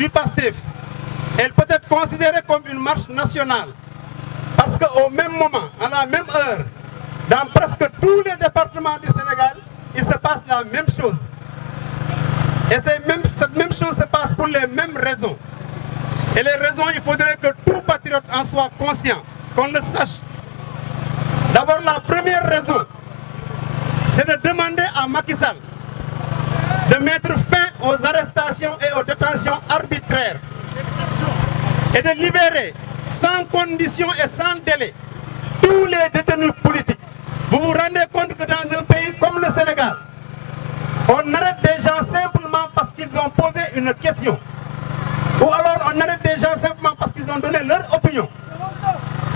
du PASTEF, elle peut être considérée comme une marche nationale. Parce qu'au même moment, à la même heure, dans presque tous les départements du Sénégal, il se passe la même chose. Et cette même chose se passe pour les mêmes raisons. Et les raisons, il faudrait que tout patriote en soit conscient, qu'on le sache. D'abord, la première raison, c'est de demander à Macky Sall de mettre fin aux arrestations et aux détentions arbitraires et de libérer sans condition et sans délai tous les détenus politiques. Vous vous rendez compte que dans un pays comme le Sénégal, on arrête des gens simplement parce qu'ils ont posé une question. Ou alors on arrête des gens simplement parce qu'ils ont donné leur opinion.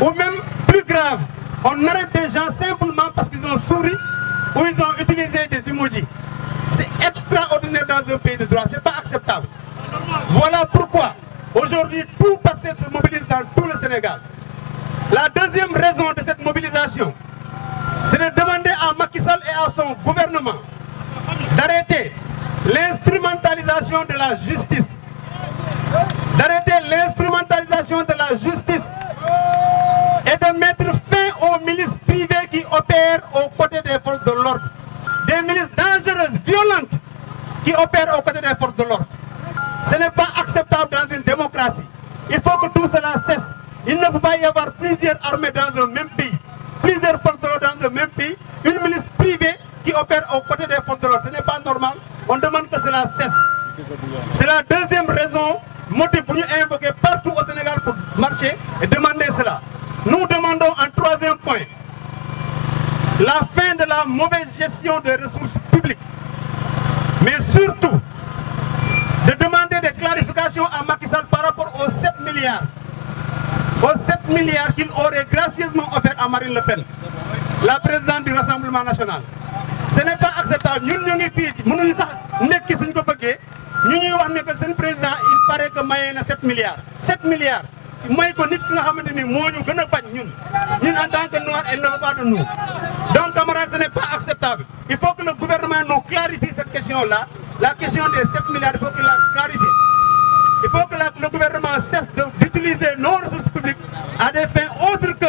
Ou même plus grave, on arrête des gens simplement parce qu'ils ont souri ou ils ont utilisé des emojis. C'est extraordinaire dans un pays de droit, ce n'est pas acceptable. Voilà pourquoi aujourd'hui tout PASTEF se mobilise dans tout le Sénégal. La deuxième raison de cette mobilisation, c'est de demander à Macky Sall et à son gouvernement d'arrêter l'instrumentalisation de la justice. D'arrêter l'instrumentalisation de la justice et de mettre fin aux milices privées qui opèrent aux côtés des forces de l'ordre. Des milices dangereuses, violentes, qui opèrent aux côtés des forces de l'ordre. Ce n'est pas acceptable dans une démocratie. Il faut que tout cela cesse. Il ne peut pas y avoir plusieurs armées dans un même pays, plusieurs forces de l'ordre dans un même pays, une milice privée qui opère aux côtés des forces de l'ordre. Ce n'est pas normal. On demande que cela cesse. C'est la deuxième raison, motif pour nous invoquer partout au Sénégal pour marcher et demander cela. Nous demandons en troisième point la fin de la mauvaise gestion des ressources publiques, mais surtout de demander des clarifications à Macky Sall par rapport aux 7 milliards. Aux 7 milliards qu'il aurait gracieusement offert à Marine Le Pen, la présidente du Rassemblement national. Ce n'est pas acceptable. Nous, nous, le président, il paraît que Maïna 7 milliards. 7 milliards. Moi, je connais que nous avons en tant que Noirs, elle ne veut pas de nous. Donc, camarades, ce n'est pas acceptable. Il faut que le gouvernement nous clarifie cette question-là. La question des 7 milliards, il faut qu'il la clarifie. Il faut que le gouvernement cesse d'utiliser nos ressources publiques à des fins autres que